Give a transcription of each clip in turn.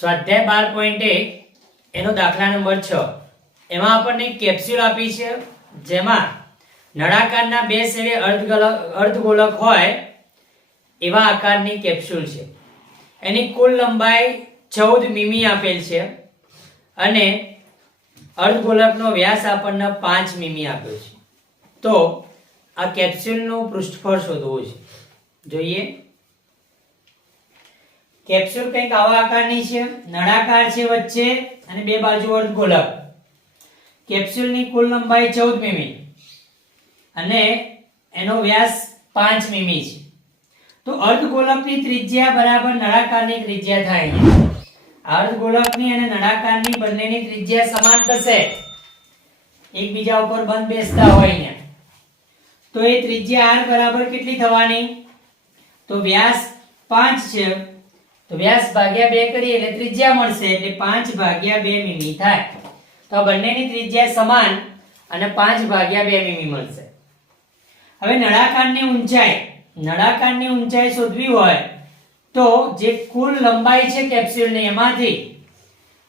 સ્વાધ્યાય 12.1 એનો દાખલા નંબર 6 એમાં આપણને કેપ્સ્યુલ આપી છે જેમાં નળાકારના બે છેડે અર્ધગોલક હોય એવા આકારની કેપ્સ્યુલ છે. એની કુલ લંબાઈ 14 મીમી આપેલ છે અને અર્ધગોલકનો વ્યાસ આપણને 5 મીમી આપ્યો છે. તો આ કેપ્સ્યુલનું પૃષ્ઠફળ શોધવું છે. જોઈએ, કેપ્સ્યુલ કંઈક આવા આકારની છે, નળાકાર છે વચ્ચે અને બે બાજુ અર્ધગોલક. કેપ્સ્યુલની કુલ લંબાઈ 14 મીમી અને એનો વ્યાસ 5 મીમી છે. તો અર્ધગોલકની ત્રિજ્યા બરાબર નળાકારની ત્રિજ્યા થાય. અર્ધગોલકની અને નળાકારની બંનેની ત્રિજ્યા સમાન થશે, એકબીજા ઉપર બંધ બેસતા હોય ને. તો એ ત્રિજ્યા r બરાબર કેટલી થવાની? તો વ્યાસ 5 છે તો વ્યાસ ભાગ્યા 2 કરીએ એટલે ત્રિજ્યા મળશે, એટલે 5 ભાગ્યા 2 મીમી થાય. તો આ બંનેની ત્રિજ્યા સમાન અને 5 ભાગ્યા 2 મીમી મળશે. હવે નળાકારની ઊંચાઈ શોધવી હોય તો જે કુલ લંબાઈ છે કેપ્સ્યુલની એમાંથી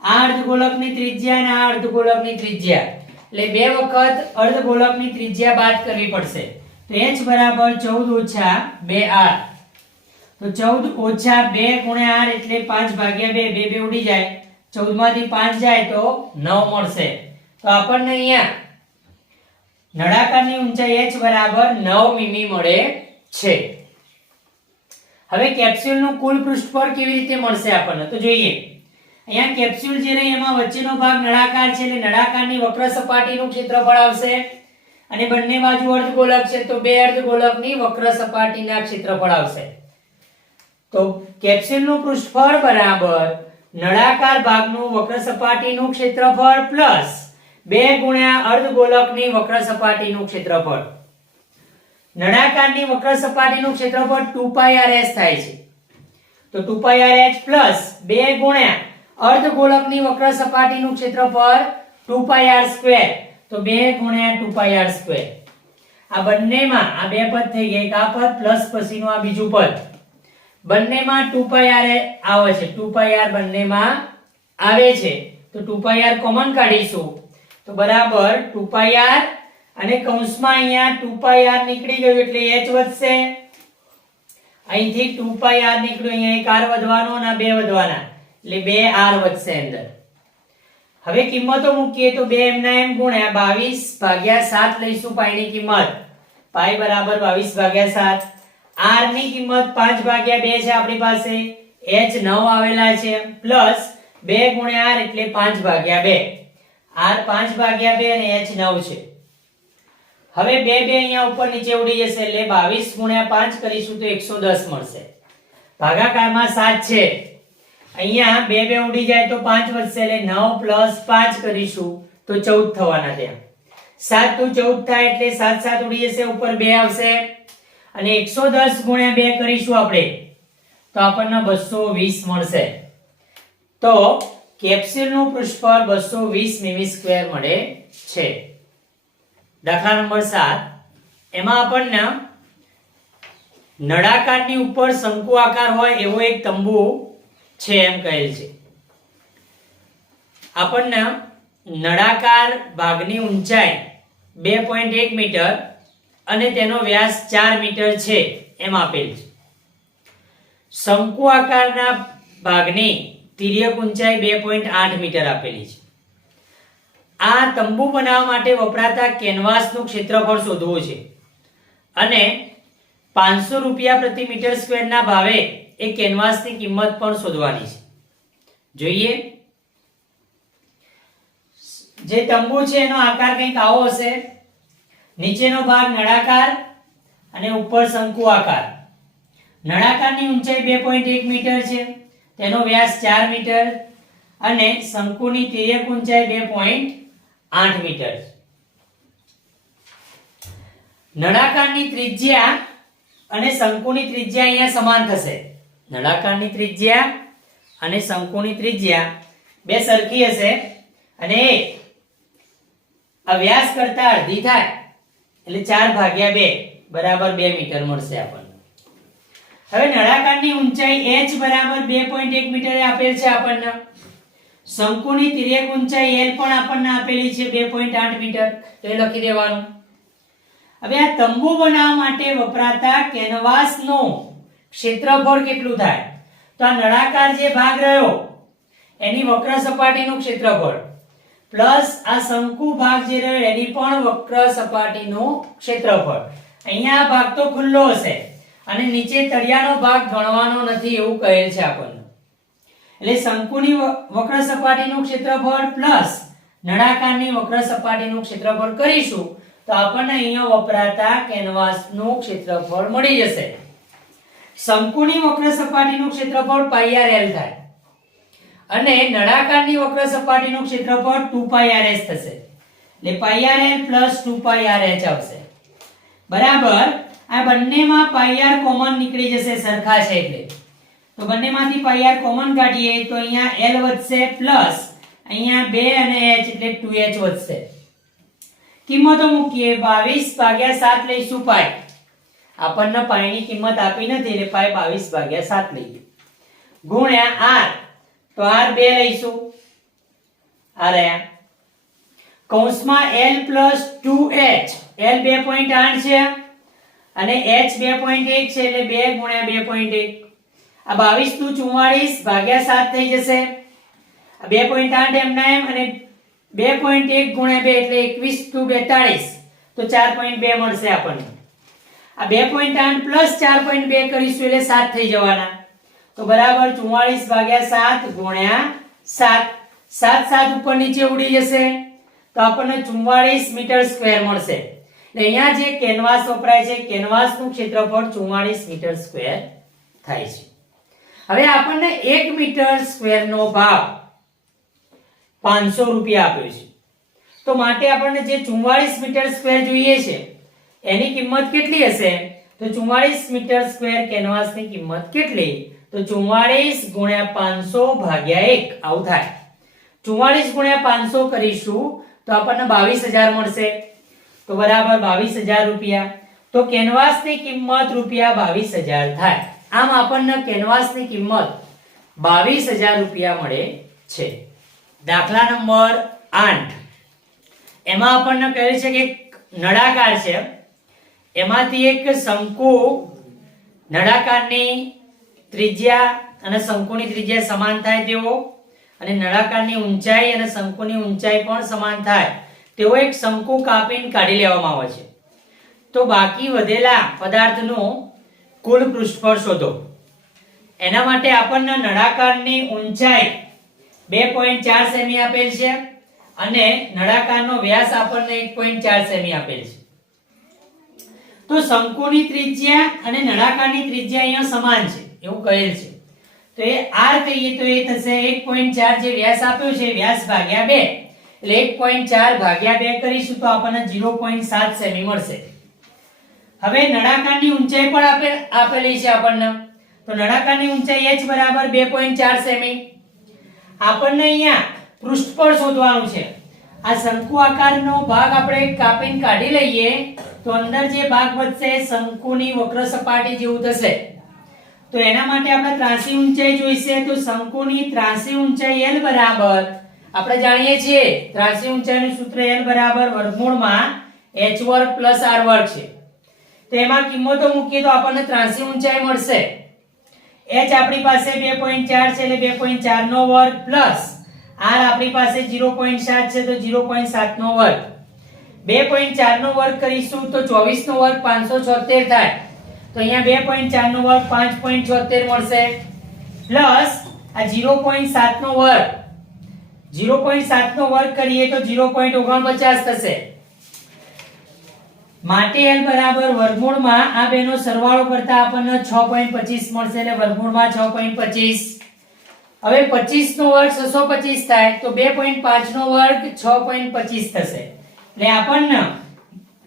આ અર્ધગોલકની ત્રિજ્યા અને આ અર્ધગોલકની ત્રિજ્યા એટલે બે વખત અર્ધગોલકની ત્રિજ્યા બાદ કરવી પડશે. તો h બરાબર 14 - 2r. તો 14 - 2 × r એટલે 5 ભાગ્યા 2, 2 ઉડી જાય, 14 માંથી 5 જાય તો 9 મળશે. તો આપણને અહીંયા નળાકારની ઊંચાઈ h બરાબર 9 મીમી મળે છે. હવે કેપ્સ્યુલનું કુલ પૃષ્ઠફળ કેવી રીતે મળશે આપણને? તો જોઈએ, અહીંયા કેપ્સ્યુલ જે રહી એમાં વચ્ચેનો ભાગ નળાકાર છે એટલે નળાકારની વક્ર સપાટીનું ક્ષેત્રફળ આવશે અને બંને બાજુ અર્ધગોલક છે તો બે અર્ધગોલકની વક્ર સપાટીના ક્ષેત્રફળ આવશે. તો કેપ્સ્યુલનું પૃષ્ઠફળ બરાબર નળાકાર ભાગનું વક્ર સપાટીનું ક્ષેત્રફળ પ્લસ 2 × અર્ધગોલકની વક્ર સપાટીનું ક્ષેત્રફળ. નળાકારની વક્ર સપાટીનું ક્ષેત્રફળ 2πrs થાય છે. તો 2πrh પ્લસ 2 × અર્ધગોલકની વક્ર સપાટીનું ક્ષેત્રફળ 2πr². તો 2 × 2πr². આ બંનેમાં આ બે પદ થઈ ગયા, એક આ પદ પ્લસ પછીનું આ બીજું પદ, બંનેમાં 2πr આવે છે, 2πr બંનેમાં આવે છે. તો 2πr કોમન કાઢીશું તો બરાબર 2πr અને કૌંસમાં અહીંયા 2πr નીકળી ગયું એટલે h વધશે. અહીંથી 2πr નીકળ્યું, અહીંયા એક r વધવાનો અને 2 વધવાના એટલે 2r વધશે અંદર. હવે કિંમતો મૂકીએ તો 2 એમના એમ ગુણ્યા 22/7 લઈશું પાઈની કિંમત. પાઈ બરાબર 22/7. r ની કિંમત 5/2 છે આપણી પાસે, h 9 આવેલા છે પ્લસ 2 × r એટલે 5/2. r 5/2 અને h 9 છે. હવે 2 અહીંયા ઉપર નીચે ઉડી જશે એટલે 22 × 5 કરીશું તો 110 મળશે. ભાગાકારમાં 7 છે, અહીંયા 2 ઉડી જાય તો 5 વધશે એટલે 9 + 5 કરીશું તો 14 થવાના. ત્યાં 7 × 14 થાય એટલે 7 7 ઉડી જશે, ઉપર 2 આવશે અને 110 × 2 કરીશું આપણે તો આપણને 220 મળશે. તો કેપ્સ્યુલનું પૃષ્ઠફળ 220 મીમી² મળે છે. દાખલા નંબર 7 એમાં આપણને નળાકારની ઉપર શંકુ આકાર હોય એવો એક તંબુ છે એમ કહેલ છે. આપણને નળાકાર ભાગની ઊંચાઈ 2.1 મીટર અને તેનો વ્યાસ 4 મીટર છે એમ આપેલ છે. શંકુ આકારના ભાગની તિર્યક ઊંચાઈ 2.8 મીટર આપેલી છે. આ તંબુ બનાવવા માટે વપરાતા કેનવાસનું ક્ષેત્રફળ શોધવું છે અને 500 રૂપિયા પ્રતિ મીટર² ના ભાવે એ કેનવાસની કિંમત પણ શોધવાની છે. જોઈએ, જે તંબુ છે એનો આકાર કંઈક આવો હશે. નીચેનો ભાગ નળાકાર અને ઉપર શંકુ આકાર. નળાકારની ઊંચાઈ 2.1 મીટર છે, તેનો વ્યાસ 4 મીટર અને શંકુની તિર્યક ઊંચાઈ 2.8 મીટર. નળાકારની ત્રિજ્યા અને શંકુની ત્રિજ્યા અહીંયા સમાન થશે. નળાકારની ત્રિજ્યા અને શંકુની ત્રિજ્યા બે સરખી હશે અને આ વ્યાસ કરતા અડધી થાય એટલે 4/2 બરાબર 2 મીટર મળશે આપણને. હવે નળાકારની ઊંચાઈ h બરાબર 2.1 મીટરે આપેલ છે આપણને. શંકુની તિર્યક ઊંચાઈ l પણ આપણને આપેલી છે 2.8 મીટર. તો એ લખી દેવાનું. હવે આ તંબુ બનાવવા માટે વપરાતા કેનવાસનું ક્ષેત્રફળ કેટલું થાય? તો આ નળાકાર જે ભાગ રહ્યો એની વક્ર સપાટીનું ક્ષેત્રફળ પ્લસ આ શંકુ ભાગ જે રહ્યો એની પણ વક્ર સપાટીનું ક્ષેત્રફળ. અહીંયા આ ભાગ તો ખુલ્લો હશે અને નીચે તળિયાનો ભાગ ગણવાનો નથી એવું કહેલ છે આપણને. એટલે શંકુની વક્ર સપાટીનું ક્ષેત્રફળ પ્લસ નળાકારની વક્ર સપાટીનું ક્ષેત્રફળ કરીશું તો આપણને અહીંયા વપરાતા કેનવાસનું ક્ષેત્રફળ મળી જશે. શંકુની વક્ર સપાટીનું ક્ષેત્રફળ પાઈ આર એલ થાય અને નળાકારની વક્ર સપાટીનું ક્ષેત્રફળ 2 પાઈ આર એસ થશે. એટલે પાઈ આર એલ પ્લસ 2 પાઈ આર એચ આવશે. બરાબર. આ બંનેમાં પાઈ આર કોમન નીકળી જશે સરખા છે એટલે. તો બંનેમાંથી પાઈ આર કોમન કાઢીએ તો અહીંયા એલ વધશે પ્લસ અહીંયા 2 અને h એટલે 2h વધશે. કિંમતો મૂકીએ 22 ભાગ્યા 7 લઈશું પાઈ. આપણને પાઈ ની કિંમત આપી નથી એટલે પાઈ 22 ભાગ્યા 7 લઈએ ગુણ્યા r. તો r 2 લઈશું. આ રહ્યા કૌંસમાં l plus 2h. l 2.8 છે અને h 2.1 છે એટલે 2 ગુણ્યા 2.1. આ 22 નું 44 ભાગ્યા 7 થઈ જશે. આ 2.8 એમના એમ અને 2.1 ગુણ્યા 2 એટલે 21 નું 42 તો 4.2 મળશે આપણને. આ 2.8 પ્લસ 4.2 કરીશું એટલે 7 થઈ જવાના. તો બરાબર 44 ભાગ્યા 7 ગુણ્યા 7. 7 7 ઉપર નીચે ઉડી જશે તો આપણને 44 મીટર સ્ક્વેર મળશે. એટલે અહીંયા જે કેનવાસ વપરાય છે કેનવાસનું ક્ષેત્રફળ 44 મીટર સ્ક્વેર થાય છે. હવે આપણને 1 મીટર સ્ક્વેરનો ભાવ 500 રૂપિયા આપ્યો છે. તો માટે આપણને જે 44 મીટર સ્ક્વેર જોઈએ છે એની કિંમત કેટલી હશે? તો 44 મીટર સ્ક્વેર કેનવાસની કિંમત કેટલી? તો 44 ગુણ્યા 500 ભાગ્યા 1 આવું થાય. 44 ગુણ્યા 500 કરીશું તો આપણને 22000 મળશે. તો બરાબર 22000 રૂપિયા. તો કેનવાસની કિંમત રૂપિયા 22000 થાય. આમ આપણને કેનવાસની કિંમત 22000 રૂપિયા મળે છે. દાખલા નંબર 8 એમાં આપણને કહે છે કે નળાકાર છે એમાંથી એક શંકુ નળાકારની ત્રિજ્યા અને શંકુની ત્રિજ્યા સમાન થાય તેવો અને નળાકારની ઊંચાઈ અને શંકુની ઊંચાઈ પણ સમાન થાય તેવો એક શંકુ કાપીને કાઢી લેવામાં આવે છે. તો બાકી વધેલા પદાર્થનું કુલ પૃષ્ઠફળ શોધો. એના માટે આપણને નળાકારની ઊંચાઈ 2.4 સેમી આપેલ છે અને નળાકારનો વ્યાસ આપણને 1.4 સેમી આપેલ છે. તો શંકુની ત્રિજ્યા અને નળાકારની ત્રિજ્યા અહીંયા સમાન છે એવું કહેલ છે. તો એ r કહીએ તો એ થશે 1.4 જે વ્યાસ આપ્યો છે વ્યાસ ભાગ્યા 2 એટલે 1.4 ભાગ્યા 2 કરીશું તો આપણને 0.7 સેમી મળશે. હવે નળાકારની ઊંચાઈ પણ આપેલી છે આપણને. તો નળાકારની ઊંચાઈ h બરાબર 2.4 સેમી. આપણને અહીંયા પૃષ્ઠફળ શોધવાનું છે. આ શંકુ આકારનો ભાગ આપણે કાપીને કાઢી લઈએ તો અંદર જે ભાગ વધશે શંકુની વક્ર સપાટી જેવું થશે. તો એના માટે આપણે ત્રાંસી ઊંચાઈ જોઈશે. તો શંકુની ત્રાંસી ઊંચાઈ l બરાબર આપણે જાણીએ છીએ ત્રાંસી ઊંચાઈનું સૂત્ર l બરાબર વર્ગમૂળમાં h વર્ગ પ્લસ r વર્ગ છે. તો એમાં કિંમતો મૂકીએ તો આપણને ત્રાંસી ઊંચાઈ મળશે. h આપણી પાસે 2.4 છે એટલે 2.4 નો વર્ગ પ્લસ r આપણી પાસે 0.7 છે તો 0.7 નો વર્ગ. 2.4 નો વર્ગ કરીશું તો 24 નો વર્ગ 576 થાય. તો અહીંયા 2.4 નો વર્ગ 5.76 મળશે પ્લસ આ 0.7 નો વર્ગ 0.7 નો વર્ગ કરીએ તો 0.49 થશે. માટે l બરાબર વર્ગમૂળમાં આ બેનો સરવાળો કરતા આપણને 6.25 મળશે એટલે વર્ગમૂળમાં 6.25. હવે 25 નો વર્ગ 625 થાય તો 2.5 નો વર્ગ 6.25 થશે. એટલે આપણને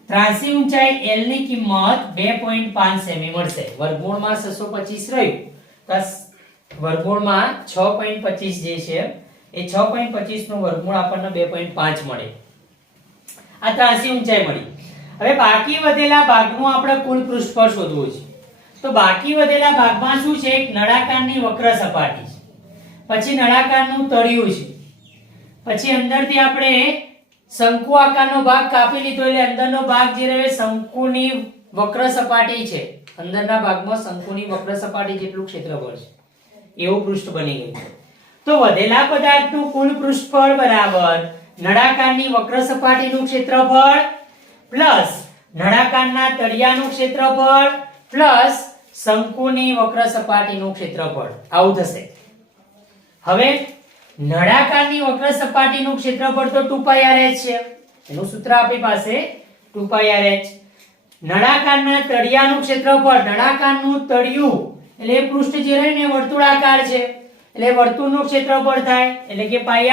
ત્રાંસી ઊંચાઈ l ની કિંમત 2.5 સેમી મળશે. વર્ગમૂળમાં 625 રહ્યું તો વર્ગમૂળમાં 6.25 જે છે એ 6.25 નું વર્ગમૂળ આપણને 2.5 મળે. આ ત્રાંસી ઊંચાઈ મળી. હવે બાકી વધેલા ભાગનું આપણે કુલ પૃષ્ઠફળ શોધવું છે. તો બાકી વધેલા ભાગમાં શું છે? એક નળાકારની વક્ર સપાટી છે, પછી નળાકારનું તળિયું છે, પછી અંદરથી આપણે શંકુ આકારનો ભાગ કાપી લીધો એટલે અંદરનો ભાગ જે રહે શંકુની વક્ર સપાટી છે, અંદરના ભાગમાં શંકુની વક્ર સપાટી જેટલું ક્ષેત્રફળ છે એવું પૃષ્ઠ બની ગયું. તો વધેલા પદાર્થનું કુલ પૃષ્ઠફળ બરાબર નળાકારની વક્ર સપાટીનું ક્ષેત્રફળ પ્લસ નળાકારના તળિયાનું ક્ષેત્રફળ પ્લસ શંકુની વક્ર સપાટીનું ક્ષેત્રફળ આવું થશે. હવે નળાકારની વક્ર સપાટીનું ક્ષેત્રફળ તો 2πrh છે, એનું સૂત્ર આપણી પાસે 2πrh. નળાકારના તળિયાનું ક્ષેત્રફળ, નળાકારનું તળિયું એટલે એ પૃષ્ઠ જે રહે ને વર્તુળાકાર છે એટલે વર્તુળનું ક્ષેત્રફળ થાય એટલે કે πr²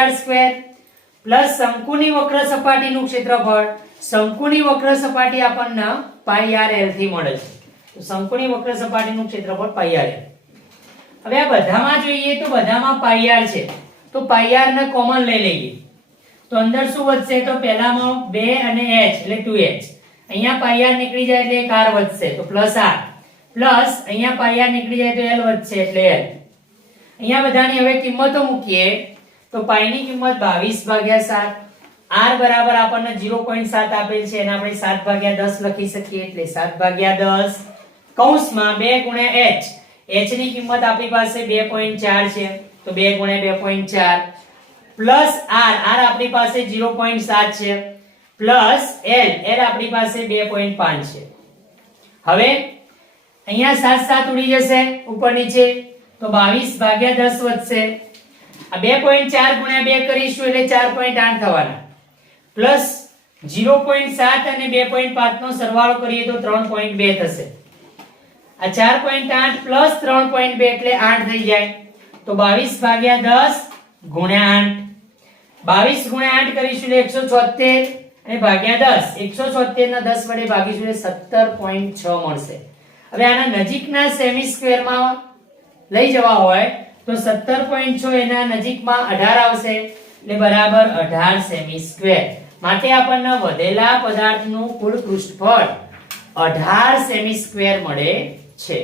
પ્લસ શંકુની વક્ર સપાટીનું ક્ષેત્રફળ, શંકુની વક્ર સપાટી આપણને πrl થી મળે છે, તો શંકુની વક્ર સપાટીનું ક્ષેત્રફળ πrl. હવે આ બધામાં જોઈએ તો બધામાં πr છે, તો πr ને કોમન લઈ લઈએ તો અંદર શું વધશે? તો પહેલામાં 2 અને h એટલે 2h, અહીંયા πr નીકળી જાય એટલે એક r વધશે તો પ્લસ r, પ્લસ અહીંયા πr નીકળી જાય તો l વધશે એટલે l. અહીંયા બધાની હવે કિંમતો મૂકીએ તો π ની કિંમત 22/7, r બરાબર આપણને 0.7 આપેલ છે, એને આપણે 7/10 લખી શકીએ એટલે 7/10 કૌંસમાં 2 * h, h ની કિંમત આપણી પાસે 2.4 છે તો 2 * 2.4 પ્લસ r, r આપણી પાસે 0.7 છે પ્લસ l, l આપણી પાસે 2.5 છે. હવે અહીંયા 7 7 ઉડી જશે ઉપર નીચે તો 22/10 વધશે. આ 2.4 * 2 કરીશું એટલે 4.8 થવાના પ્લસ 0.7 અને 2.5 નો સરવાળો કરીએ તો 3.2 થશે. આ 4.8 પ્લસ 3.2 એટલે 8 થઈ જાય તો 22/10 * 8, 22 * 8 કરીશું એટલે 176 અને ભાગ્યા 10, 176 ના 10 વડે ભાગીશું એટલે 17.6 મળશે. હવે આના નજીકના સેમી સ્ક્વેરમાં લઈ જવા હોય તો 17.6 એના નજીકમાં 18 આવશે એટલે બરાબર 18 સેમી સ્ક્વેર. માટે આપણને વધેલા પદાર્થનું કુલ પૃષ્ઠફળ 18 સેમી સ્ક્વેર મળે છે.